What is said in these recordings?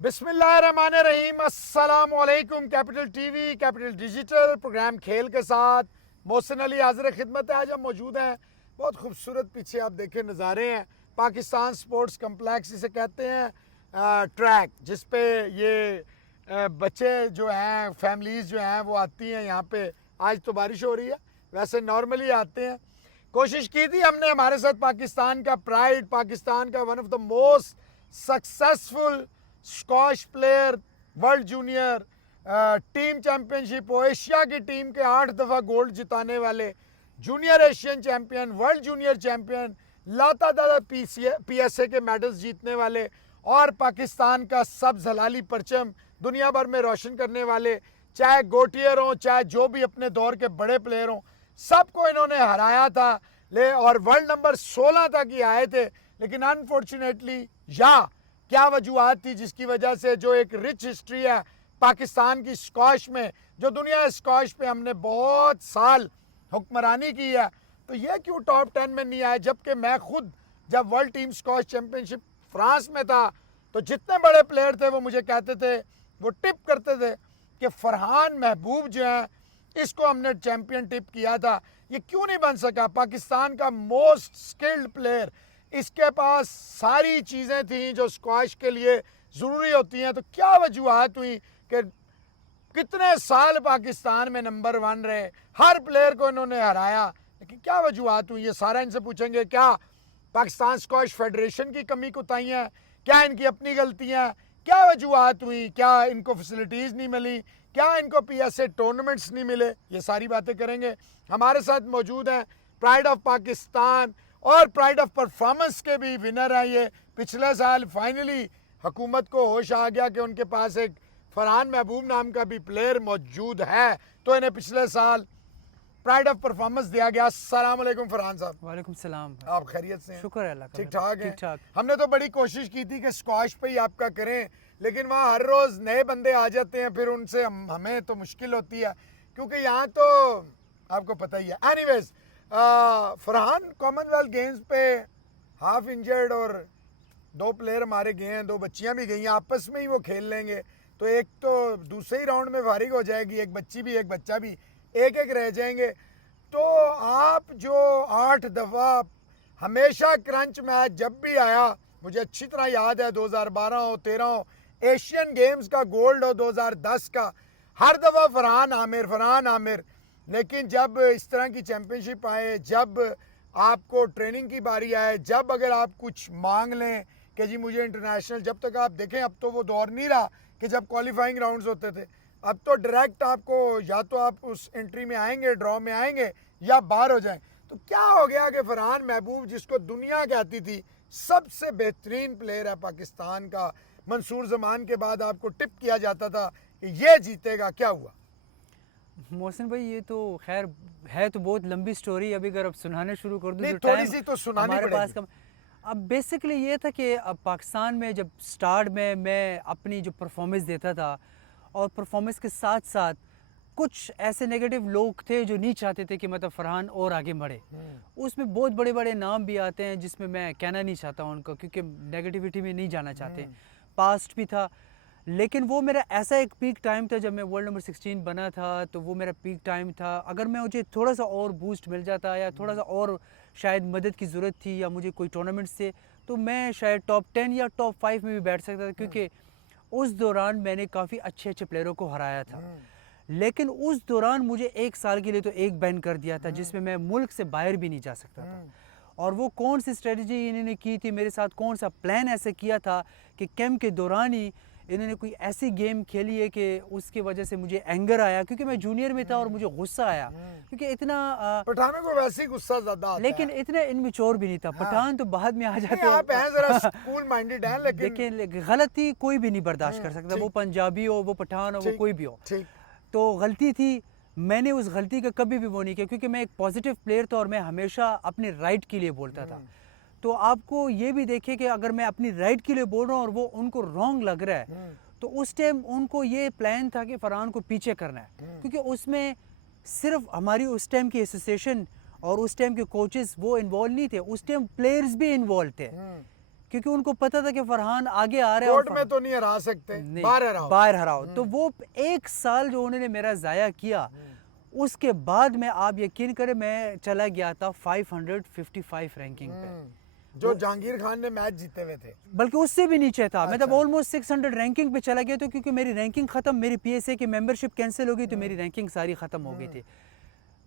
बिस्मिल्लाहिर्रहमानिर्रहीम, अस्सलामुअलैकुम। Capital TV, Capital Digital program खेल के साथ मोहसिन अली हाजिर खिदमत है। आज हम मौजूद हैं, बहुत खूबसूरत पीछे आप देखें नज़ारे हैं। पाकिस्तान स्पोर्ट्स कम्प्लेक्स इसे कहते हैं, ट्रैक जिस पे ये बच्चे जो हैं, फैमिलीज़ जो हैं वो आती हैं यहाँ पे। आज तो बारिश हो रही है, वैसे नॉर्मली आते हैं। कोशिश की थी हमने, हमारे साथ पाकिस्तान का प्राइड, पाकिस्तान का one of the most successful squash player, world junior team championship, Asia की टीम के 8 दफ़ा गोल्ड जिताने वाले, junior Asian champion, world junior champion, लातादार PSA के मेडल्स जीतने वाले और पाकिस्तान का सब्ज़ हलाली परचम दुनिया भर में रोशन करने वाले, चाहे गोटियर हों, चाहे जो भी अपने दौर के बड़े प्लेयर हों, सबको इन्होंने हराया था और वर्ल्ड नंबर 16 तक ही आए थे। लेकिन अनफॉर्चुनेटली क्या वजूहत थी जिसकी वजह से जो एक रिच हिस्ट्री है पाकिस्तान की स्क्वाश में, जो दुनिया स्क्वाश पे हमने बहुत साल हुक्मरानी की है, तो ये क्यों टॉप 10 में नहीं आए। जबकि मैं खुद जब world team squash championship France में था तो जितने बड़े प्लेयर थे वो मुझे कहते थे, वो टिप करते थे कि फरहान महबूब जो है इसको हमने चैंपियन टिप किया था, ये क्यों नहीं बन सका। पाकिस्तान का मोस्ट स्किल्ड प्लेयर, इसके पास सारी चीज़ें थीं जो स्क्वाश के लिए ज़रूरी होती हैं, तो क्या वजूहत हुई कि कितने साल पाकिस्तान में नंबर 1 रहे, हर प्लेयर को इन्होंने हराया, लेकिन क्या वजूहत हुई। ये सारा इनसे पूछेंगे। क्या पाकिस्तान स्क्वाश फेडरेशन की कमी कोताहियाँ, क्या इनकी अपनी गलतियाँ, क्या वजूहत हुई, क्या इनको फैसिलिटीज़ नहीं मिली, क्या इनको PSA टूर्नामेंट्स नहीं मिले, ये सारी बातें करेंगे। हमारे साथ मौजूद हैं प्राइड ऑफ पाकिस्तान और प्राइड ऑफ परफॉर्मेंस के भी विनर हैं। ये पिछले साल फाइनली हुकूमत को होश आ गया कि उनके पास एक फरहान महबूब नाम का भी प्लेयर मौजूद है, तो इन्हें पिछले साल प्राइड ऑफ परफॉर्मेंस दिया गया। अस्सलाम वालेकुम फरहान साहब। वालेकुम सलाम। आप खैरियत से हैं? शुक्र है अल्लाह का। ठीक ठाक है। ठीक ठाक। हमने तो बड़ी कोशिश की थी कि स्क्वाश पे ही आपका करें, लेकिन वहाँ हर रोज़ नए बंदे आ जाते हैं, फिर उनसे हमें तो मुश्किल होती है, क्योंकि यहाँ तो आपको पता ही है। एनीवेज, फरहान कॉमनवेल्थ गेम्स पे हाफ इंजर्ड और 2 प्लेयर हमारे गए हैं, 2 बच्चियाँ भी गई हैं, आपस में ही वो खेल लेंगे, तो एक तो दूसरे ही राउंड में फारिग हो जाएगी, एक बच्ची भी एक बच्चा भी, एक एक रह जाएंगे। तो आप जो 8 दफ़ा हमेशा क्रंच मैच जब भी आया, मुझे अच्छी तरह याद है, 2012 हो, 13 हो, एशियन गेम्स का गोल्ड हो, 2010 का, हर दफ़ा फरहान आमिर। लेकिन जब इस तरह की चैम्पियनशिप आए, जब आपको ट्रेनिंग की बारी आए, जब अगर आप कुछ मांग लें कि जी मुझे इंटरनेशनल, जब तक आप देखें अब तो वो दौर नहीं रहा कि जब क्वालिफाइंग राउंड्स होते थे, अब तो डायरेक्ट आपको या तो आप उस एंट्री में आएंगे, ड्रॉ में आएंगे, या बाहर हो जाएं। तो क्या हो गया कि फरहान महबूब, जिसको दुनिया कहती थी सबसे बेहतरीन प्लेयर है पाकिस्तान का, मंसूर जमान के बाद आपको टिप किया जाता था कि ये जीतेगा, क्या हुआ? मोहसिन भाई, ये तो खैर है तो बहुत लंबी स्टोरी। अभी अगर अब सुनाने शुरू कर दूँ नहीं, तो थोड़ी सी तो सुनानी हमारे पास पड़ेगी। कम। अब बेसिकली ये था कि अब पाकिस्तान में जब स्टार्ट में मैं अपनी जो परफॉर्मेंस देता था, और परफॉर्मेंस के साथ साथ कुछ ऐसे नेगेटिव लोग थे जो नहीं चाहते थे कि मतलब फरहान और आगे बढ़े। उसमें बहुत बड़े बड़े नाम भी आते हैं जिसमें मैं कहना नहीं चाहता उनको, क्योंकि नेगेटिविटी में नहीं जाना चाहते। पास्ट भी था, लेकिन वो मेरा ऐसा एक पीक टाइम था जब मैं वर्ल्ड नंबर 16 बना था, तो वो मेरा पीक टाइम था। अगर मैं मुझे थोड़ा सा और बूस्ट मिल जाता, या थोड़ा सा और शायद मदद की ज़रूरत थी, या मुझे कोई टूर्नामेंट से, तो मैं शायद टॉप 10 या टॉप 5 में भी बैठ सकता था, क्योंकि उस दौरान मैंने काफ़ी अच्छे अच्छे प्लेयरों को हराया था। लेकिन उस दौरान मुझे 1 साल के लिए तो एक बैन कर दिया था, जिसमें मैं मुल्क से बाहर भी नहीं जा सकता था। और वो कौन सी स्ट्रेटजी इन्होंने की थी मेरे साथ, कौन सा प्लान ऐसे किया था कि कैंप के दौरान ही इन्होंने कोई ऐसी गेम खेली है कि उसकी वजह से मुझे एंगर आया, क्योंकि मैं जूनियर में था और मुझे गुस्सा आया, क्योंकि इतना पठानों को वैसे ही गुस्सा ज्यादा आता लेकिन है। इतना इनमेच्योर भी नहीं था। पठान तो बाद में आ जाते आप हैं जरा कूल माइंडेड हैं, लेकिन देखिए, गलती कोई भी नहीं बर्दाश्त कर सकता, वो पंजाबी हो, वो पठान हो, वो कोई भी हो। तो गलती थी, मैंने उस गलती का कभी भी वो नहीं किया, क्योंकि मैं एक पॉजिटिव प्लेयर था और मैं हमेशा अपने राइट के लिए बोलता था। तो आपको ये भी देखिए कि अगर मैं अपनी राइट के लिए बोल रहा हूँ और वो उनको रॉन्ग लग रहा है, तो उस टाइम उनको ये प्लान था कि फरहान को पीछे करना है, क्योंकि उसमें सिर्फ हमारी उस टाइम की एसोसिएशन और उस टाइम के कोचेस वो इन्वॉल्व नहीं थे, उस टाइम प्लेयर्स भी इन्वॉल्व थे क्योंकि उनको पता था कि फरहान आगे आ रहा है कोर्ट में तो नहीं हरा सकते, नहीं, बाहर हराओ। बाहर हराओ। तो वो 1 साल जो उन्होंने मेरा ज़ाया किया, उसके बाद में आप यकीन करें मैं चला गया था 555 रैंकिंग पे, जो जहांगीर खान ने मैच जीते हुए थे। बल्कि उससे भी नीचे था। मैं तब अच्छा। ऑलमोस्ट 600 रैंकिंग पे चला गया था, क्योंकि मेरी रैंकिंग ख़त्म, मेरी पीएसए की मेंबरशिप कैंसिल हो गई, तो मेरी रैंकिंग सारी ख़त्म हो गई थी।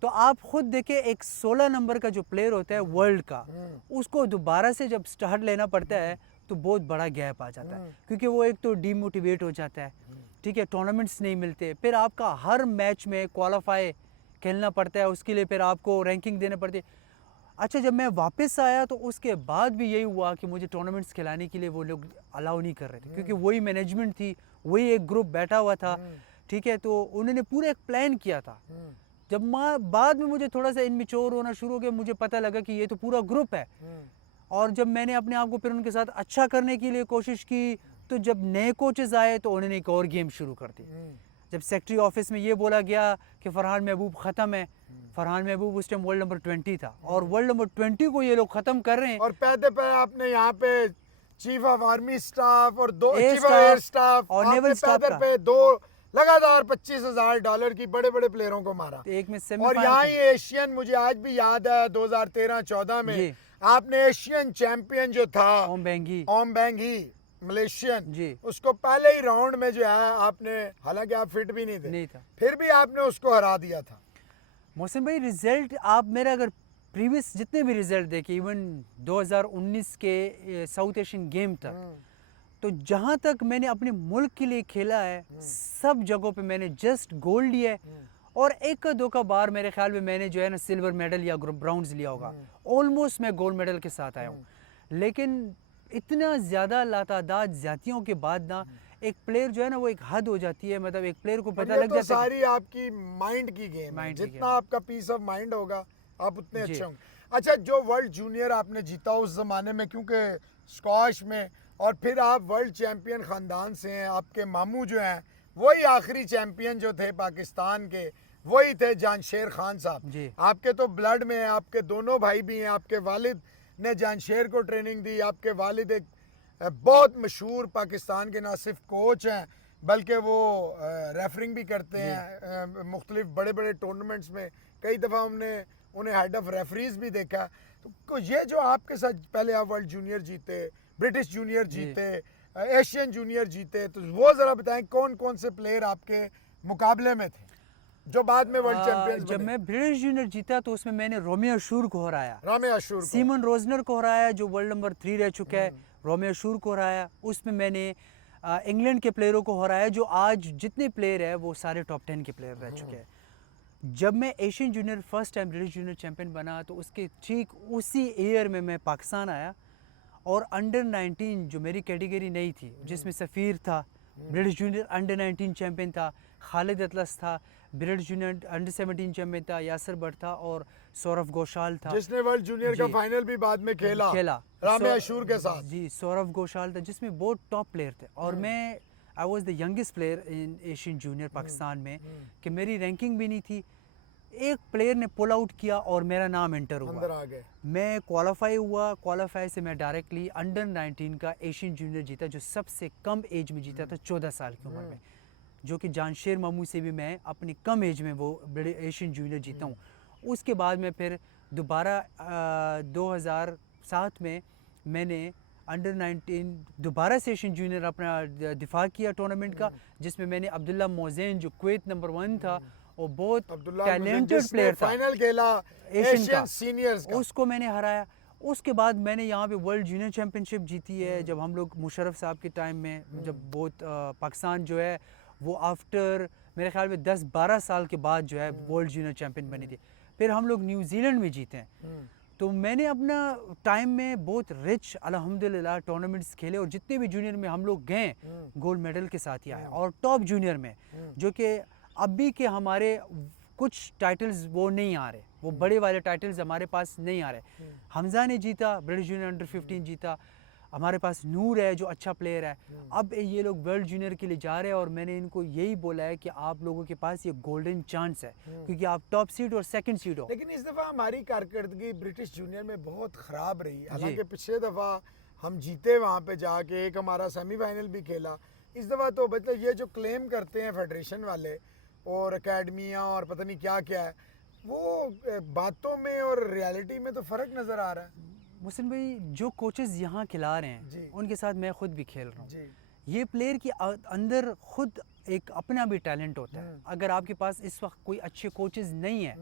तो आप खुद देखें, एक 16 नंबर का जो प्लेयर होता है वर्ल्ड का, उसको दोबारा से जब स्टार्ट लेना पड़ता है तो बहुत बड़ा गैप आ जाता है, क्योंकि वो एक तो डीमोटिवेट हो जाता है, ठीक है, टूर्नामेंट्स नहीं मिलते, फिर आपका हर मैच में क्वालिफाई खेलना पड़ता है, उसके लिए फिर आपको रैंकिंग देनी पड़ती है। अच्छा, जब मैं वापस आया तो उसके बाद भी यही हुआ कि मुझे टूर्नामेंट्स खिलाने के लिए वो लोग अलाउ नहीं कर रहे थे, क्योंकि वही मैनेजमेंट थी, वही एक ग्रुप बैठा हुआ था, ठीक है। तो उन्होंने पूरा एक प्लान किया था। जब बाद में मुझे थोड़ा सा इनमिच्योर होना शुरू हो गया, मुझे पता लगा कि ये तो पूरा ग्रुप है। और जब मैंने अपने आप को फिर उनके साथ अच्छा करने के लिए कोशिश की, तो जब नए कोचेस आए तो उन्होंने एक और गेम शुरू कर दी। जब सेक्रेटरी ऑफिस में ये बोला गया कि फरहान महबूब ख़त्म है, फरहान महबूब उस टाइम वर्ल्ड नंबर 20 था, और वर्ल्ड नंबर 20 को ये लोग ख़त्म कर रहे हैं। और पैदे पे आपने यहाँ पे चीफ ऑफ आर्मी स्टाफ और दो air chief of air staff और आपने नेवल स्टाफ पैदर का। पे दो लगातार $25,000 की बड़े बड़े प्लेयरों को मारा। तो एक में और सेमीफाइनल यहाँ ही एशियन, मुझे आज भी याद है 2013-14 में जी। आपने एशियन चैंपियन जो था ओम बेंगी ओम बेंगी मलेशियन जी, उसको पहले ही राउंड में जो है आपने, हालांकि आप फिट भी नहीं थे, नहीं था। फिर भी आपने उसको हरा दिया था। मोहसिन भाई, रिजल्ट आप मेरा अगर प्रीवियस जितने भी रिजल्ट देखे, इवन 2019 के साउथ एशियन गेम तक, तो जहाँ तक मैंने अपने मुल्क के लिए खेला है, सब जगहों पे मैंने जस्ट गोल्ड लिया है, और एक का दो का बार मेरे ख्याल में मैंने जो है ना सिल्वर मेडल या ब्राउन्स लिया होगा। ऑलमोस्ट मैं गोल्ड मेडल के साथ आया हूँ। लेकिन इतना ज़्यादा लातादाद ज़्यादतियों के बाद ना, एक प्लेयर जो है ना वो एक हद हो जाती है, मतलब एक प्लेयर को पता ये लग तो जाता है सारी आपकी माइंड की गेम है, माइंड की जितना गेम। आपका पीस ऑफ माइंड होगा आप उतने जी। अच्छे होंगे। अच्छा, जो वर्ल्ड जूनियर आपने जीता उस जमाने में, क्योंकि स्क्वाश में, और फिर आप वर्ल्ड चैंपियन खानदान से हैं, आपके मामू जो हैं वही आखिरी चैंपियन जो थे पाकिस्तान के, वही थे जानशेर खान साहब। जी। आपके तो ब्लड में है, आपके दोनों भाई भी हैं, आपके वालिद ने जानशेर को ट्रेनिंग दी, आपके वालिद एक बहुत मशहूर पाकिस्तान के ना सिर्फ कोच हैं बल्कि वो रेफरिंग भी करते हैं मुख्तलिफ बड़े बड़े टूर्नामेंट्स में। कई दफ़ा हमने उन्हें हेड ऑफ रेफरीज भी देखा। तो ये जो आपके साथ पहले आप वर्ल्ड जूनियर जीते, ब्रिटिश जूनियर जीते, एशियन जूनियर जीते, तो वो ज़रा बताएं कौन कौन से प्लेयर आपके मुकाबले में थे जो बाद में वर्ल्ड चैंपियंस जब बने? मैं ब्रिटिश जूनियर जीता तो उसमें मैंने रोमियो अशूर को हराया, रामे अशूर को। सीमन रोजनर को हराया जो वर्ल्ड नंबर 3 रह चुका है, रोमियो अशूर को हराया। उसमें मैंने इंग्लैंड के प्लेयरों को हराया, जो आज जितने प्लेयर है वो सारे टॉप 10 के प्लेयर रह चुके हैं। जब मैं Asian junior first time British junior champion बना, तो उसके ठीक उसी ईयर में मैं पाकिस्तान आया, और अंडर 19 जो मेरी कैटेगरी नहीं थी, जिसमें सफ़ीर था, ब्रिटिश जूनियर अंडर 19 चैंपियन था, खालिद अतलस था, ब्रिटिश जूनियर अंडर 17 चैंपियन था, यासर भट्ट था, और सौरभ घोषाल था, जिसने वर्ल्ड जूनियर का जी। फाइनल भी बाद में खेला रामे अशूर के साथ। जी, सौरभ घोषाल था, जिसमें बहुत टॉप प्लेयर थे। और मैं I was the youngest player in Asian junior Pakistan में, कि मेरी रैंकिंग भी नहीं थी। एक प्लेयर ने पुल आउट किया और मेरा नाम एंटर हुआ, अंदर आ गए। मैं क्वालिफाई हुआ, क्वालिफाई से मैं डायरेक्टली अंडर 19 का एशियन जूनियर जीता, जो सबसे कम एज में जीता था, 14 साल की उम्र में, जो कि जानशेर मामू से भी मैं अपनी कम एज में वो एशियन जूनियर जीता हूँ। उसके बाद में फिर दोबारा 2007 में मैंने अंडर 19 दोबारा से एशियन जूनियर अपना दिफा किया टूर्नामेंट का, जिसमें मैंने अब्दुल्ला मोज़ेन जो कुवैत नंबर 1 था और बहुत टैलेंटेड प्लेयर था, फाइनल खेला एशियन सीनियर्स का, उसको मैंने हराया। उसके बाद मैंने यहाँ पे वर्ल्ड जूनियर चैंपियनशिप जीती है, जब हम लोग मुशर्रफ साहब के टाइम में, जब बहुत पाकिस्तान जो है वो आफ्टर मेरे ख्याल में 10-12 साल के बाद जो है वर्ल्ड जूनियर चैंपियन बनी थी। फिर हम लोग न्यूजीलैंड में जीते हैं। तो मैंने अपना टाइम में बहुत रिच अल्हम्दुलिल्लाह टूर्नामेंट्स खेले, और जितने भी जूनियर में हम लोग गए गोल्ड मेडल के साथ ही आए, और टॉप जूनियर में जो कि अभी के हमारे कुछ टाइटल्स वो नहीं आ रहे, वो बड़े वाले टाइटल्स हमारे पास नहीं आ रहे। हमजा ने जीता, ब्रिटिश जूनियर अंडर 15 जीता, हमारे पास नूर है जो अच्छा प्लेयर है। अब ये लोग वर्ल्ड जूनियर के लिए जा रहे हैं, और मैंने इनको यही बोला है कि आप लोगों के पास ये गोल्डन चांस है, क्योंकि आप टॉप सीड और सेकंड सीड हो। लेकिन इस दफ़ा हमारी कारकर्दगी ब्रिटिश जूनियर में बहुत ख़राब रही। हालांकि पिछले दफ़ा हम जीते वहाँ पे जाके, एक हमारा सेमीफाइनल भी खेला। इस दफ़ा तो मतलब ये जो क्लेम करते हैं फेडरेशन वाले और एकेडमियाँ और पता नहीं क्या क्या है, वो बातों में और रियलिटी में तो फ़र्क नज़र आ रहा है। मुहसिन भाई, जो कोचेस यहाँ खिला रहे जी। हैं उनके साथ मैं खुद भी खेल रहा हूँ। जी। ये प्लेयर की अंदर खुद एक अपना भी टैलेंट होता है। अगर आपके पास इस वक्त कोई अच्छे कोचेस नहीं है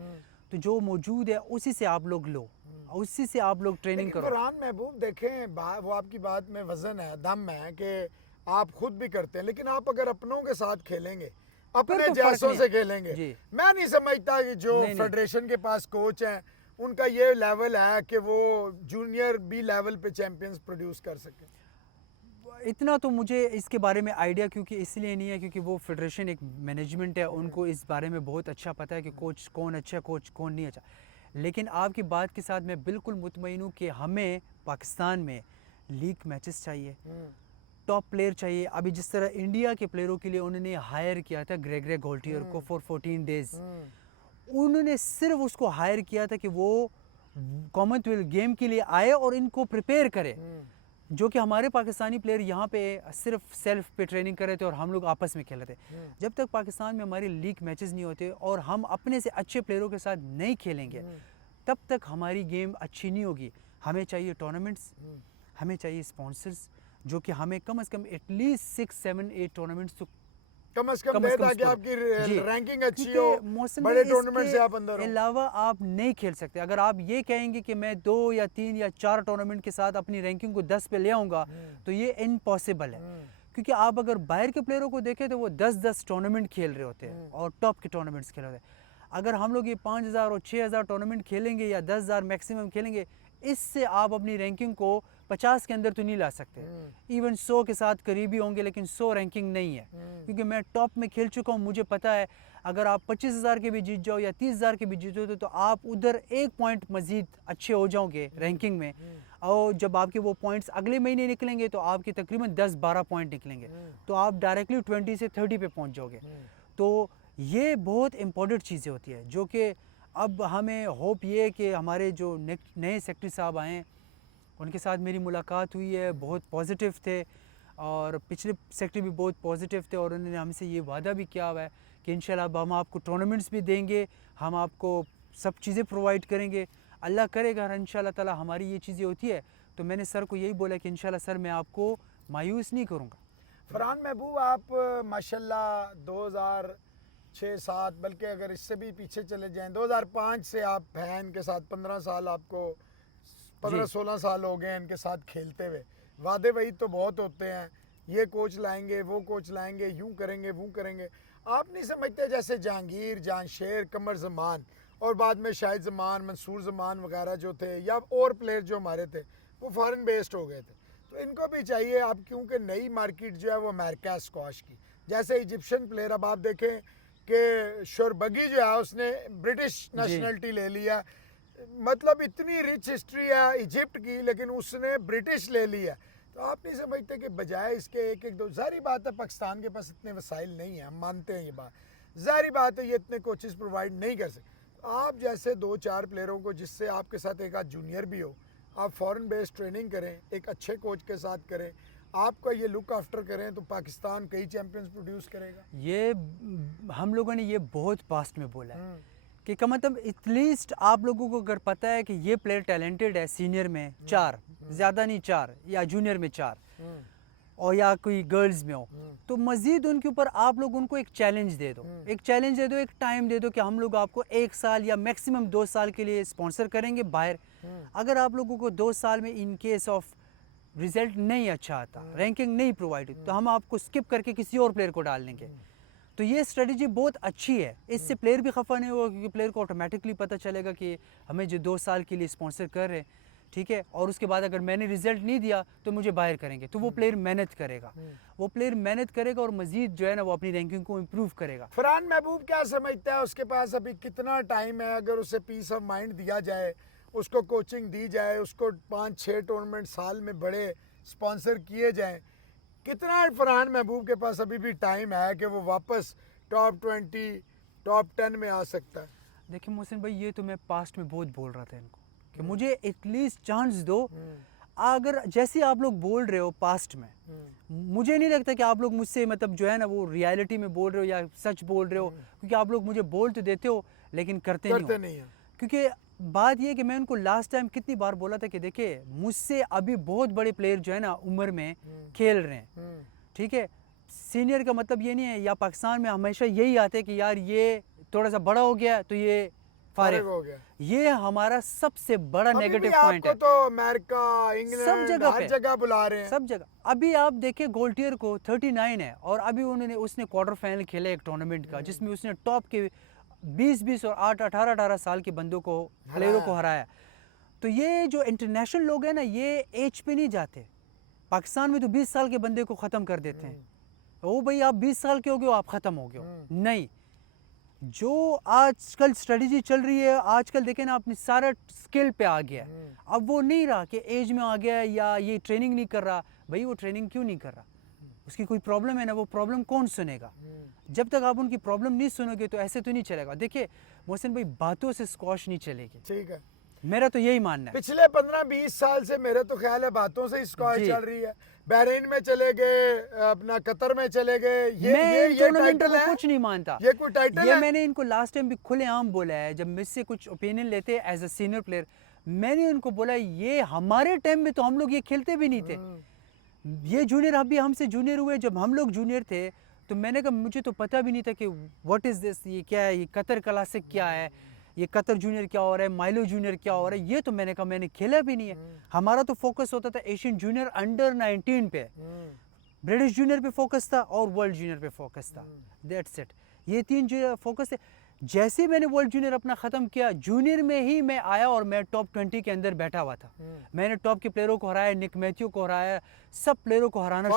तो जो मौजूद है उसी से आप लोग लो, उसी से आप लोग ट्रेनिंग लेकिन करो। फरहान महबूब देखें, वो आपकी बात में वजन है, दम है कि आप खुद भी करते हैं, लेकिन आप अगर अपनों के साथ खेलेंगे, अपने तो फर्क जैसों नहीं से है। खेलेंगे, जी। मैं नहीं समझता कि जो नहीं, नहीं। फेडरेशन के पास कोच हैं उनका ये लेवल है कि वो जूनियर बी लेवल पे चैंपियंस प्रोड्यूस कर सके। इतना तो मुझे इसके बारे में आइडिया क्योंकि इसलिए नहीं है क्योंकि वो फेडरेशन एक मैनेजमेंट है, उनको इस बारे में बहुत अच्छा पता है कि कोच कौन अच्छा, कोच कौन नहीं अच्छा। लेकिन आपकी बात के साथ मैं बिल्कुल मुतमईन हूँ कि हमें पाकिस्तान में लीग मैचेस चाहिए, टॉप प्लेयर चाहिए। अभी जिस तरह इंडिया के प्लेयरों के लिए उन्होंने हायर किया था ग्रेगरे गोल्टियर को फॉर 14 डेज, उन्होंने सिर्फ उसको हायर किया था कि वो कॉमनवेल्थ गेम के लिए आए और इनको प्रिपेयर करे, जो कि हमारे पाकिस्तानी प्लेयर यहाँ पे सिर्फ सेल्फ पे ट्रेनिंग कर रहे थे और हम लोग आपस में खेल रहे थे। जब तक पाकिस्तान में हमारी लीग मैचेस नहीं होते और हम अपने से अच्छे प्लेयरों के साथ नहीं खेलेंगे तब तक हमारी गेम अच्छी नहीं होगी। हमें चाहिए टूर्नामेंट्स, हमें चाहिए स्पॉन्सर्स, जो कि हमें कम से कम एटलीस्ट 6, 7, 8 टूर्नामेंट्स तो कम से कम दे ताकि आपकी रैंकिंग अच्छी हो, बड़े टूर्नामेंट से आप अंदर हो। अलावा आप नहीं खेल सकते। अगर आप ये कहेंगे कि मैं 2 या 3 या 4 टूर्नामेंट के साथ अपनी रैंकिंग को 10 पे ले आऊँगा तो ये इम्पॉसिबल है। क्योंकि आप अगर बाहर के प्लेयरों को देखें तो वो 10-10 टूर्नामेंट खेल रहे होते हैं और टॉप के टूर्नामेंट्स खेल रहे होते हैं। अगर हम लोग ये 5000 और 6000 टूर्नामेंट खेलेंगे या 10,000 मैक्सिमम खेलेंगे, इससे आप अपनी रैंकिंग को 50 के अंदर तो नहीं ला सकते। इवन 100 के साथ करीबी होंगे लेकिन 100 रैंकिंग नहीं है। क्योंकि मैं टॉप में खेल चुका हूँ, मुझे पता है अगर आप 25,000 के भी जीत जाओ या 30,000 के भी जीतो तो आप उधर 1 पॉइंट मजीद अच्छे हो जाओगे रैंकिंग में। और जब आपके वो पॉइंट्स अगले महीने निकलेंगे तो आपके तकरीबन 10-12 पॉइंट निकलेंगे, तो आप डायरेक्टली 20 से 30 पे पहुँच जाओगे। तो ये बहुत इंपॉर्टेंट चीज़ें होती है जो कि अब हमें होप ये है कि हमारे जो नए सेक्रेटरी साहब आए उनके साथ मेरी मुलाकात हुई है, बहुत पॉजिटिव थे और पिछले सेक्रेटरी भी बहुत पॉजिटिव थे और उन्होंने हमसे ये वादा भी किया हुआ है कि इंशाल्लाह अब हम आपको टूर्नामेंट्स भी देंगे, हम आपको सब चीज़ें प्रोवाइड करेंगे। अल्लाह करेगा इंशाल्लाह ताला हमारी ये चीज़ें होती है तो मैंने सर को यही बोला कि इंशाल्लाह सर मैं आपको मायूस नहीं करूँगा। फरहान महबूब, आप माशाल्लाह 2006-7 बल्कि अगर इससे भी पीछे चले जाएं 2005 से आप हैं इनके साथ, 15 साल आपको 15-16 साल हो गए इनके साथ खेलते हुए। वादे वही तो बहुत होते हैं, ये कोच लाएंगे, वो कोच लाएंगे, यूं करेंगे, वो करेंगे। आप नहीं समझते जैसे जहांगीर, जानशेर, कमर जमान और बाद में शाहिद जमान, मंसूर जमान वगैरह जो थे या और प्लेयर जो हमारे थे वो फॉरेन बेस्ड हो गए थे, तो इनको भी चाहिए अब, क्योंकि नई मार्केट जो है वो अमेरिका है स्क्वाश की। जैसे इजिप्शियन प्लेयर अब आप देखें कि शोरबगी जो है उसने ब्रिटिश नेशनलिटी ले लिया, मतलब इतनी रिच हिस्ट्री है इजिप्ट की लेकिन उसने ब्रिटिश ले लिया। तो आप नहीं समझते कि बजाय इसके एक दो, ज़ाहिर बात है पाकिस्तान के पास इतने वसाइल नहीं है, हम मानते हैं ये बात, ज़ाहिर बात है ये इतने कोचेस प्रोवाइड नहीं कर सकते। आप जैसे 2-4 प्लेयरों को जिससे आपके साथ एक आध जूनियर भी हो, आप फॉरेन बेस्ड ट्रेनिंग करें, एक अच्छे कोच के साथ करें, आपका ये लुक आफ्टर करें तो पाकिस्तान कई चैंपियंस प्रोड्यूस करेगा। ये हम लोगों ने ये बहुत पास्ट में बोला है कि का मतलब एटलीस्ट आप लोगों को अगर पता है कि ये प्लेयर टैलेंटेड है, सीनियर में 4, ज़्यादा नहीं 4 या जूनियर में 4 और या कोई गर्ल्स में हो, तो मज़ीद उनके ऊपर आप लोग उनको एक चैलेंज दे दो, एक चैलेंज दे दो, एक टाइम दे दो कि हम लोग आपको 1 साल या मैक्सिमम 2 साल के लिए स्पॉन्सर करेंगे बाहर। अगर आप लोगों को 2 साल में इन केस ऑफ रिजल्ट नहीं अच्छा आता, रैंकिंग नहीं प्रोवाइड, तो हम आपको स्किप करके किसी और प्लेयर को डाल देंगे। तो ये स्ट्रेटजी बहुत अच्छी है, इससे प्लेयर भी खफा नहीं होगा क्योंकि प्लेयर को ऑटोमेटिकली पता चलेगा कि हमें जो 2 साल के लिए स्पॉन्सर कर रहे हैं, ठीक है, और उसके बाद अगर मैंने रिजल्ट नहीं दिया तो मुझे बाहर करेंगे, तो वो प्लेयर मेहनत करेगा, वो प्लेयर मेहनत करेगा और मजीद जो है ना वो अपनी रैंकिंग को इम्प्रूव करेगा। फरहान महबूब क्या समझता है, उसके पास अभी कितना टाइम है? अगर उसे पीस ऑफ माइंड दिया जाए, उसको कोचिंग दी जाए, उसको 5-6 टूर्नामेंट साल में बड़े स्पॉन्सर किए जाएं, कितना फरहान महबूब के पास अभी भी टाइम है कि वो वापस टॉप 20, टॉप 10 में आ सकता है? देखिए मोहसिन भाई, ये तो मैं पास्ट में बहुत बोल रहा था इनको कि मुझे एटलीस्ट चांस दो, अगर जैसे आप लोग बोल रहे हो पास्ट में, मुझे नहीं लगता कि आप लोग मुझसे मतलब जो है ना वो रियलिटी में बोल रहे हो या सच बोल रहे हो, क्योंकि आप लोग मुझे बोल तो देते हो लेकिन करते नहीं हो। नहीं है। क्योंकि बात ये है कि मैं उनको लास्ट टाइम कितनी बार बोला था कि देखिए मुझसे अभी बहुत बड़े प्लेयर जो है ना उम्र में खेल रहे हैं, ठीक है। सीनियर का मतलब ये नहीं है, या पाकिस्तान में हमेशा यही आते कि यार ये थोड़ा सा बड़ा हो गया तो ये फारिग हो गया। ये हमारा सबसे बड़ा अभी नेगेटिव भी पॉइंट आपको है। तो अमेरिका, सब इंग्लैंड, जगह हर पे, जगह बुला रहे हैं। सब जगह। अभी आप देखिए गोल्टियर को 39 है और अभी उसने क्वार्टर फाइनल खेला एक टूर्नामेंट का जिसमें उसने टॉप के 20-20 और 18-18 साल के बंदों को, प्लेयरों को हराया। तो ये जो इंटरनेशनल लोग हैं ना ये एज पे नहीं जाते। पाकिस्तान में तो 20 साल के बंदे को ख़त्म कर देते हैं। ओ भाई आप 20 साल के हो गए हो, आप ख़त्म हो गए हो। नहीं, जो आजकल स्ट्रेटजी चल रही है, आजकल देखें ना अपनी सारा स्किल पे आ गया है। अब वो नहीं रहा कि एज में आ गया है या ये ट्रेनिंग नहीं कर रहा। भाई वो ट्रेनिंग क्यों नहीं कर रहा? उसकी कोई प्रॉब्लम है ना, वो प्रॉब्लम कौन सुनेगा? जब तक आप उनकी प्रॉब्लम नहीं सुनोगे तो ऐसे तो नहीं चलेगा। देखिए मोहसिन भाई, बातों से स्क्वॉश नहीं चलेगी। ठीक है, मेरा तो यही मानना है। पिछले 15-20 साल से मेरे तो ख्याल है बातों से स्क्वाड चल रही है। बहरीन में चले गए, अपना कतर में चले गए। मैं ये टूर्नामेंटों टाइटल को है? कुछ नहीं मानता। ये कोई टाइटल ये है? मैंने इनको लास्ट टाइम भी खुलेआम बोला है, जब मुझसे कुछ ओपिनियन लेते एज अ सीनियर प्लेयर, मैंने उनको बोला ये हमारे टाइम में तो हम लोग ये खेलते भी नहीं थे। ये जूनियर अभी हमसे जूनियर हुए, जब हम लोग जूनियर थे तो मैंने कहा मुझे तो पता भी नहीं था कि व्हाट इज़ दिस, ये क्या है, ये कतर क्लासिक क्या है, ये कतर जूनियर क्या हो रहा है, माइलो जूनियर क्या हो रहा है, ये तो मैंने कहा मैंने खेला भी नहीं है। हमारा तो फोकस होता था एशियन जूनियर अंडर 19 पे, ब्रिटिश जूनियर पे फोकस था और वर्ल्ड जूनियर पे फोकस था। दैट्स इट, ये 3 जूनियर फोकस थे। जैसे मैंने वर्ल्ड जूनियर अपना ख़त्म किया, जूनियर में ही मैं आया और मैं टॉप 20 के अंदर बैठा हुआ था। मैंने टॉप के प्लेयरों को हराया, निक मैथ्यू को हराया, सब प्लेयरों को हराना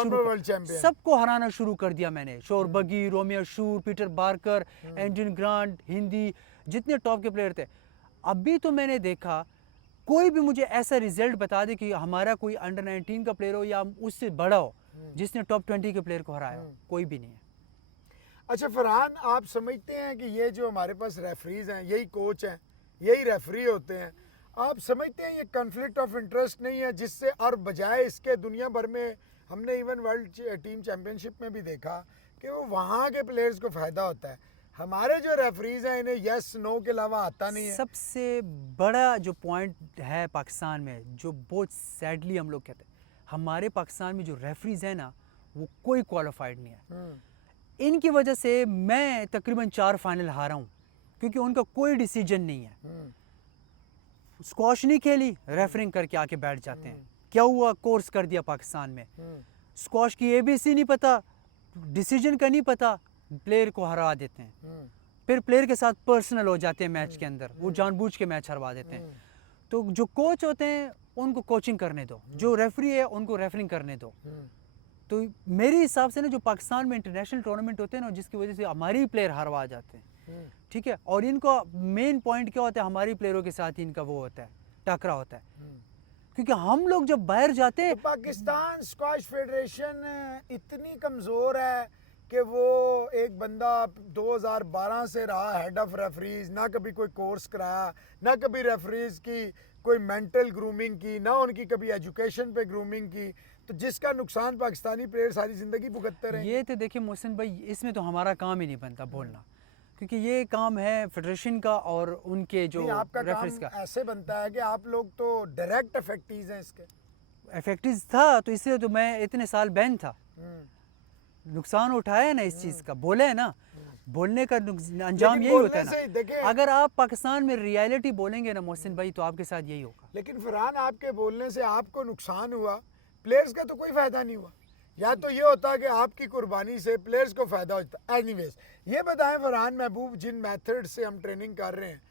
सबको हराना शुरू कर दिया मैंने। शोर बगी, रोमियो शूर, पीटर बार्कर, एंड्रिन ग्रांट, हिंदी, जितने टॉप के प्लेयर थे। अभी तो मैंने देखा कोई भी मुझे ऐसा रिजल्ट बता दे कि हमारा कोई अंडर 19 का प्लेयर हो या उससे बड़ा हो जिसने टॉप 20 के प्लेयर को हराया हो, कोई भी नहीं है। अच्छा फरहान, आप समझते हैं कि ये जो हमारे पास रेफरीज हैं, यही कोच हैं, यही रेफरी होते हैं, आप समझते हैं ये कॉन्फ्लिक्ट ऑफ इंटरेस्ट नहीं है जिससे, और बजाय इसके दुनिया भर में हमने इवन वर्ल्ड टीम चैम्पियनशिप में भी देखा कि वो वहाँ के प्लेयर्स को फ़ायदा होता है, हमारे जो रेफरीज हैं इन्हें यस नो के अलावा आता नहीं है। सबसे बड़ा जो पॉइंट है पाकिस्तान में, जो बहुत सैडली हम लोग कहते हैं, हमारे पाकिस्तान में जो रेफरीज है ना वो कोई क्वालिफाइड नहीं है। इनकी वजह से मैं तकरीबन 4 फाइनल हारा हूँ, क्योंकि उनका कोई डिसीजन नहीं है। स्क्वॉश नहीं खेली, रेफरिंग करके आके बैठ जाते हैं। क्या हुआ, कोर्स कर दिया पाकिस्तान में। स्क्वॉश की ABC नहीं पता, डिसीजन का नहीं पता, प्लेयर को हरा देते हैं। फिर प्लेयर के साथ पर्सनल हो जाते हैं मैच के अंदर, वो जानबूझ के मैच हरवा देते हैं। तो जो कोच होते हैं उनको कोचिंग करने दो, जो रेफरी है उनको रेफरिंग करने दो। तो मेरे हिसाब से ना जो पाकिस्तान में इंटरनेशनल टूर्नामेंट होते हैं ना, जिसकी वजह से हमारे प्लेयर हरवा जाते हैं, ठीक है। और इनको मेन पॉइंट क्या होता है, हमारी प्लेयरों के साथ इनका वो होता है, टकरा होता है। क्योंकि हम लोग जब बाहर जाते हैं, तो पाकिस्तान स्क्वॉश फेडरेशन इतनी कमज़ोर है कि वो एक बंदा 2012 से रहा हेड ऑफ रेफरीज, ना कभी कोई कोर्स कराया, ना कभी रेफरीज की कोई मेंटल ग्रूमिंग की, ना उनकी कभी एजुकेशन पे ग्रूमिंग की, तो जिसका नुकसान पाकिस्तानी प्लेयर सारी ज़िंदगी भुगतते रहे। ये तो देखिए मोहसिन भाई, इसमें तो हमारा काम ही नहीं बनता बोलना, क्योंकि ये काम है फेडरेशन का और उनके जो आपका रेफरीज काम का। ऐसे बनता है कि आप लोग तो डायरेक्ट इफेक्टीज हैं इसके। इफेक्टिव था तो इसलिए तो मैं इतने साल बैन था। नुकसान उठाया है ना इस चीज़ का, बोले है ना, बोलने का अंजाम यही होता है ना। अगर आप पाकिस्तान में रियलिटी बोलेंगे ना मोहसिन भाई, तो आपके साथ यही होगा। लेकिन फरहान, आपके बोलने से आपको नुकसान हुआ, प्लेयर्स का तो कोई फ़ायदा नहीं हुआ। या तो ये होता कि आपकी कुर्बानी से प्लेयर्स को फ़ायदा होता। एनीवेज, ये बताएं फरहान महबूब, जिन मेथड से हम ट्रेनिंग कर रहे हैं,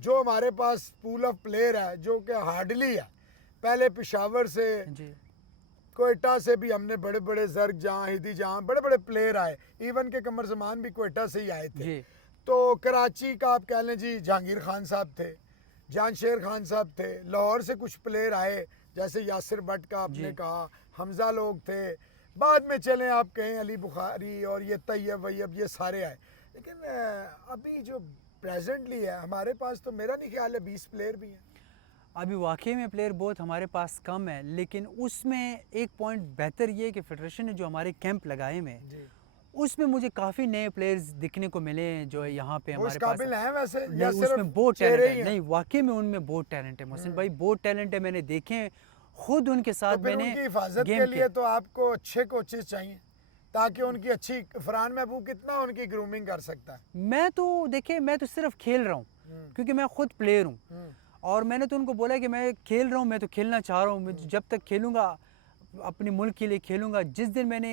जो हमारे पास पूल ऑफ प्लेयर है जो कि हार्डली है, पहले पेशावर से, कोयटा से भी हमने बड़े बड़े जर्ग जहाँ, हिदी जहाँ, बड़े बड़े प्लेयर आए, इवन के कमर जमान भी कोयटा से ही आए थे। तो कराची का आप कह लें जी, जहांगीर खान साहब थे, जानशेर खान साहब थे, लाहौर से कुछ प्लेयर आए जैसे यासिर भट्ट का आपने कहा, हमजा लोग थे, बाद में चलें आप कहें अली बुखारी और ये तैयब वैयब, ये सारे आए। लेकिन अभी जो प्रेजेंटली है हमारे पास, तो मेरा नहीं ख्याल है 20 प्लेयर भी हैं। अभी वाकई में प्लेयर बहुत हमारे पास कम है, लेकिन उसमें एक पॉइंट बेहतर ये है कि फेडरेशन ने जो हमारे कैंप लगाए में जी उसमें मुझे काफ़ी नए प्लेयर्स दिखने को मिले हैं जो यहाँ पे वो इस हमारे पास काबिल हैं वैसे नहीं, या सिर्फ उसमें बहुत चेहरे टैलेंट ही है। हैं? नहीं, वाकई में उनमें बहुत टैलेंट है मोहसिन भाई, बहुत टैलेंट है। मैंने देखे हैं, खुद उनके तो साथ फिर मैंने उनकी हिफाजत गेम के लिए तो आपको अच्छे कोचेस चाहिए ताकि उनकी अच्छी फरहान महबूब कितना उनकी ग्रूमिंग कर सकता है? मैं तो देखिए, मैं तो सिर्फ खेल रहा हूँ क्योंकि मैं खुद प्लेयर हूँ, और मैंने तो उनको बोला कि मैं खेल रहा हूँ, मैं तो खेलना चाह रहा हूँ, मैं जब तक खेलूँगा अपने मुल्क के लिए खेलूँगा। जिस दिन मैंने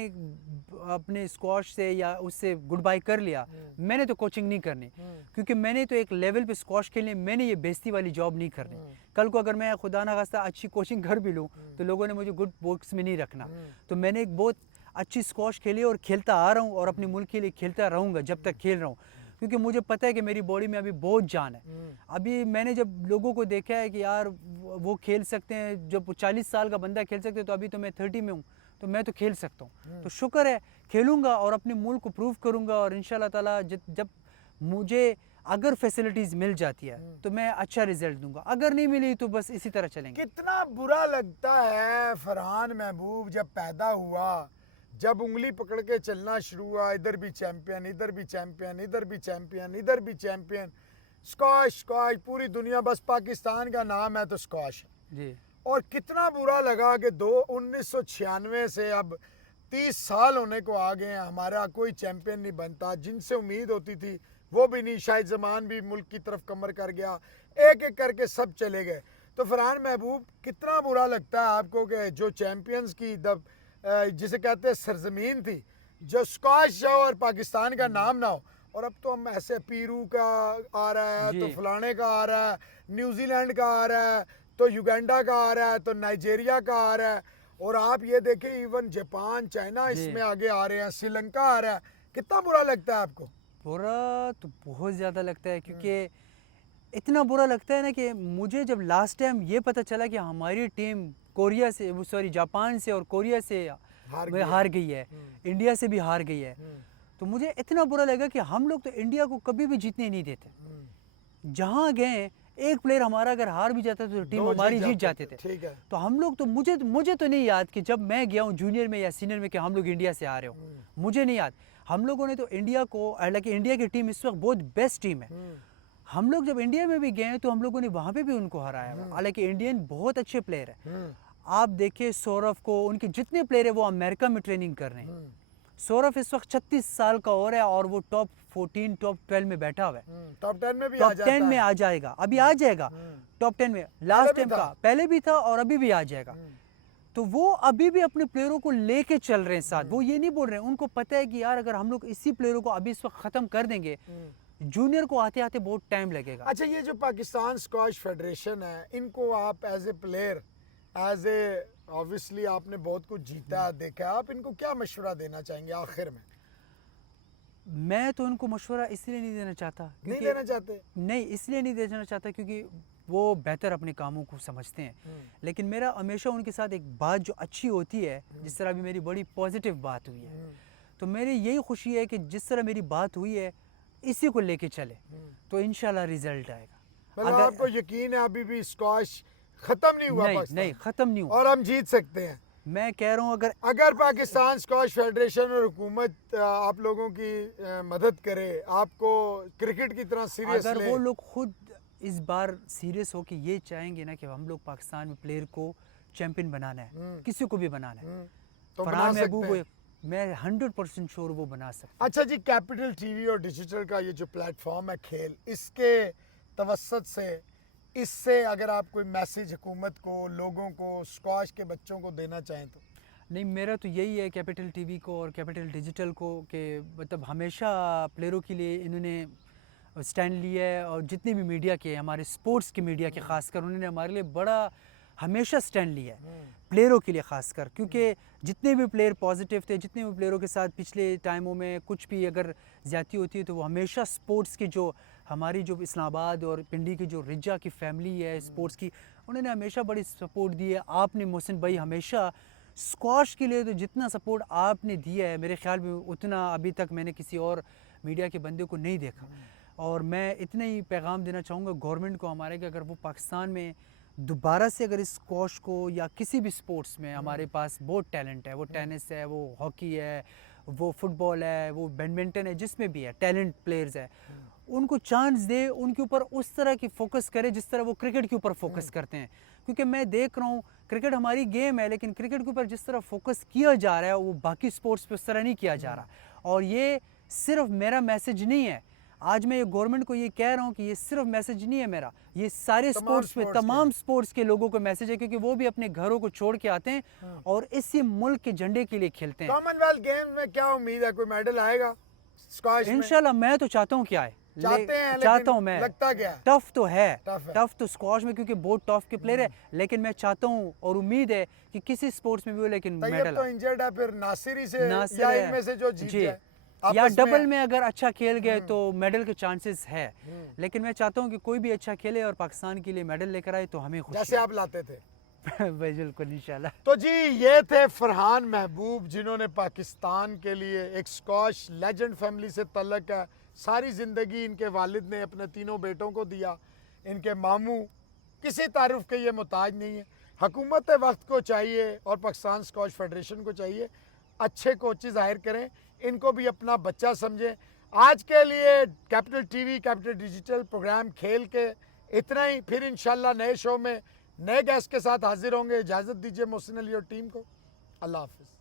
अपने स्क्वाश से या उससे गुड बाय कर लिया, मैंने तो कोचिंग नहीं करनी, क्योंकि मैंने तो एक लेवल पे स्क्वाश खेलने, मैंने ये बेइज्जती वाली जॉब नहीं करनी। कल को अगर मैं खुदा ना खास्ता अच्छी कोचिंग कर भी लूँ तो लोगों ने मुझे गुड बुक्स में नहीं रखना। तो मैंने एक बहुत अच्छी स्क्वाश खेली और खेलता आ रहा हूँ, और अपने मुल्क के लिए खेलता रहूँगा जब तक खेल रहा हूँ, क्योंकि मुझे पता है कि मेरी बॉडी में अभी बहुत जान है। अभी मैंने जब लोगों को देखा है कि यार वो खेल सकते हैं, जब 40 साल का बंदा खेल सकते हैं, तो अभी तो मैं 30 में हूँ, तो मैं तो खेल सकता हूँ। तो शुक्र है, खेलूँगा और अपने मुल्क को प्रूव करूँगा, और इंशाल्लाह ताला जब मुझे अगर फैसिलिटीज़ मिल जाती है तो मैं अच्छा रिजल्ट दूंगा, अगर नहीं मिली तो बस इसी तरह चलेंगे। कितना बुरा लगता है फरहान महबूब जब पैदा हुआ, जब उंगली पकड़ के चलना शुरू हुआ, इधर भी चैंपियन, इधर भी चैंपियन, इधर भी चैंपियन, इधर भी चैंपियन, स्क्वाश स्क्वाश, पूरी दुनिया बस पाकिस्तान का नाम है तो स्क्वाश है। जी, और कितना बुरा लगा कि 1996 से अब 30 साल होने को आ गए हैं, हमारा कोई चैंपियन नहीं बनता। जिनसे उम्मीद होती थी वो भी नहीं, शायद जमान भी मुल्क की तरफ कमर कर गया, एक एक करके सब चले गए। तो फरहान महबूब कितना बुरा लगता है आपको कि जो चैंपियंस की जिसे कहते हैं सरजमीन थी, जो स्क्वाश हो और पाकिस्तान का नाम ना हो, और अब तो हम ऐसे पीरू का आ रहा है, तो फलाने का आ रहा है, न्यूजीलैंड का आ रहा है, तो युगांडा का आ रहा है, तो नाइजीरिया का आ रहा है, और आप ये देखें इवन जापान, चाइना इसमें आगे आ रहे हैं, श्रीलंका आ रहा है। कितना बुरा लगता है आपको? बुरा तो बहुत ज़्यादा लगता है, क्योंकि इतना बुरा लगता है ना कि मुझे जब लास्ट टाइम ये पता चला कि हमारी टीम कोरिया से, वो सॉरी जापान से और कोरिया से हार गई है, इंडिया से भी हार गई है, तो मुझे इतना बुरा लगा कि हम लोग तो इंडिया को कभी भी जीतने नहीं देते। जहाँ गए एक प्लेयर हमारा अगर हार भी जाता तो टीम हमारी जीत जाते थे। ठीक है। तो हम लोग तो मुझे तो नहीं याद कि जब मैं गया हूँ जूनियर में या सीनियर में कि हम लोग इंडिया से आ रहे हो, मुझे नहीं याद। हम लोगों ने तो इंडिया को, हालांकि इंडिया की टीम इस वक्त बहुत बेस्ट टीम है, हम लोग जब इंडिया में भी गए तो हम लोगों ने वहाँ पे भी उनको हराया। हालांकि इंडियन बहुत अच्छे प्लेयर है, आप देखिए सौरभ को, उनके जितने प्लेयर है वो अमेरिका में ट्रेनिंग कर रहे हैं। सौरभ इस वक्त 36 साल का हो रहा है और वो टॉप 14 टॉप 12 में बैठा हुआ है, टॉप 10 में भी टॉप 10 में आ जाएगा, अभी आ जाएगा टॉप 10 में। लास्ट टाइम का पहले भी था और अभी भी आ जाएगा। तो वो अभी भी अपने प्लेयरों को लेके चल रहे हैं साथ, वो ये नहीं बोल रहे हैं, उनको पता है कि यार अगर हम लोग इसी प्लेयरों को अभी इस वक्त ख़त्म कर देंगे, जूनियर को आते आते बहुत टाइम लगेगा। अच्छा, ये जो पाकिस्तान स्क्वाश फेडरेशन है, इनको आप as a player, as a obviously आपने बहुत कुछ जीता देखा, आप इनको क्या मशवरा देना चाहेंगे आखिर में? मैं तो उनको मशवरा इसलिए नहीं देना चाहता, नहीं देना चाहते? नहीं, इसलिए नहीं देना चाहता क्योंकि वो बेहतर अपने कामों को समझते हैं। लेकिन मेरा हमेशा उनके साथ एक बात जो अच्छी होती है, जिस तरह अभी मेरी बड़ी पॉजिटिव बात हुई है, तो मेरी यही खुशी है कि जिस तरह मेरी बात हुई है इसी को लेके चले तो इंशाल्लाह रिजल्ट आएगा। मतलब आपको यकीन है अभी भी स्क्वाश खत्म नहीं हुआ? नहीं, खत्म नहीं हुआ और हम जीत सकते हैं। मैं कह रहा हूँ अगर पाकिस्तान स्क्वाश फेडरेशन और हुकूमत आप लोगों की मदद करे, आपको क्रिकेट की तरह सीरियस अगर ले, वो लोग खुद इस बार सीरियस हो कि ये चाहेंगे ना कि हम लोग पाकिस्तान में प्लेयर को चैंपियन बनाना है, किसी को भी बनाना है, तो फरहान महबूब मैं 100% श्योर वो बना सकता। अच्छा जी, कैपिटल टीवी और डिजिटल का ये जो प्लेटफॉर्म है खेल, इसके तवस्सुत से, इससे अगर आप कोई मैसेज हुकूमत को, लोगों को, स्क्वाश के बच्चों को देना चाहें तो? नहीं, मेरा तो यही है कैपिटल टीवी को और कैपिटल डिजिटल को कि मतलब हमेशा प्लेयरों के लिए इन्होंने स्टैंड लिया है, और जितने भी मीडिया के, हमारे स्पोर्ट्स के मीडिया के खासकर, उन्होंने हमारे लिए बड़ा हमेशा स्टैंड लिया है प्लेयरों के लिए खासकर, क्योंकि जितने भी प्लेयर पॉजिटिव थे, जितने भी प्लेयरों के साथ पिछले टाइमों में कुछ भी अगर ज़्यादती होती है तो वो हमेशा स्पोर्ट्स की, जो हमारी जो इस्लामाबाद और पिंडी की जो रिजा की फैमिली है स्पोर्ट्स की, उन्होंने हमेशा बड़ी सपोर्ट दी है। आपने मोहसिन भाई हमेशा स्क्वाश के लिए तो जितना सपोर्ट आपने दिया है, मेरे ख्याल में उतना अभी तक मैंने किसी और मीडिया के बंदे को नहीं देखा। और मैं इतना ही पैगाम देना चाहूँगा गवर्नमेंट को हमारे कि अगर वो पाकिस्तान में दोबारा से अगर इस स्क्वॉश को या किसी भी स्पोर्ट्स में हमारे पास बहुत टैलेंट है, वो टेनिस है, वो हॉकी है, वो फुटबॉल है, वो बैडमिंटन है, जिसमें भी है टैलेंट प्लेयर्स है, उनको चांस दे, उनके ऊपर उस तरह की फोकस करे जिस तरह वो क्रिकेट के ऊपर फोकस करते हैं। क्योंकि मैं देख रहा हूँ क्रिकेट हमारी गेम है, लेकिन क्रिकेट के ऊपर जिस तरह फोकस किया जा रहा है वो बाकी स्पोर्ट्स पे उस तरह नहीं किया जा रहा। और ये सिर्फ मेरा मैसेज नहीं है, आज मैं ये गवर्नमेंट को ये कह रहा हूँ कि ये सिर्फ मैसेज नहीं है मेरा, ये सारे स्पोर्ट्स में तमाम स्पोर्ट्स के लोगों को मैसेज है, क्योंकि वो भी अपने घरों को छोड़ के आते हैं और इसी मुल्क के झंडे के लिए खेलते हैं। कॉमनवेल्थ गेम्स में क्या उम्मीद है, कोई मेडल आएगा स्क्वैश में? इंशाल्लाह मैं तो चाहता हूँ कि आए, चाहता हूँ मैं। लगता क्या है? टफ तो है, टफ है। टफ तो स्क्वॉश में क्योंकि बहुत टफ के प्लेयर है, लेकिन मैं चाहता हूँ और उम्मीद है कि किसी स्पोर्ट्स में भी हो लेकिन तैयब मेडल तो इंजर्ड है, फिर नासिरी से नासिर या है। इनमें से जो जीत जी। जाए या आपस डबल में अगर अच्छा खेल गए तो मेडल के चांसेस है, लेकिन मैं चाहता हूँ कि कोई भी अच्छा खेले और पाकिस्तान के लिए मेडल लेकर आए तो हमें खुशी जैसे आप लाते थे। बिल्कुल इंशाल्लाह। तो जी ये थे फरहान महबूब, जिन्होंने पाकिस्तान के लिए एक स्क्वॉश लेजेंड फैमिली से तल्लक है। सारी ज़िंदगी इनके वालिद ने अपने तीनों बेटों को दिया। इनके मामू किसी तारुफ के ये मोहताज नहीं है। हुकूमत वक्त को चाहिए और पाकिस्तान स्क्वॉश फेडरेशन को चाहिए अच्छे कोचेज़ हायर करें, इनको भी अपना बच्चा समझें। आज के लिए Capital TV, Capital Digital program खेल के इतना ही। फिर इंशाल्लाह नए शो में नए गेस्ट के साथ हाजिर होंगे। इजाज़त दीजिए मोहसिन अली और टीम को। अल्लाह हाफिज़।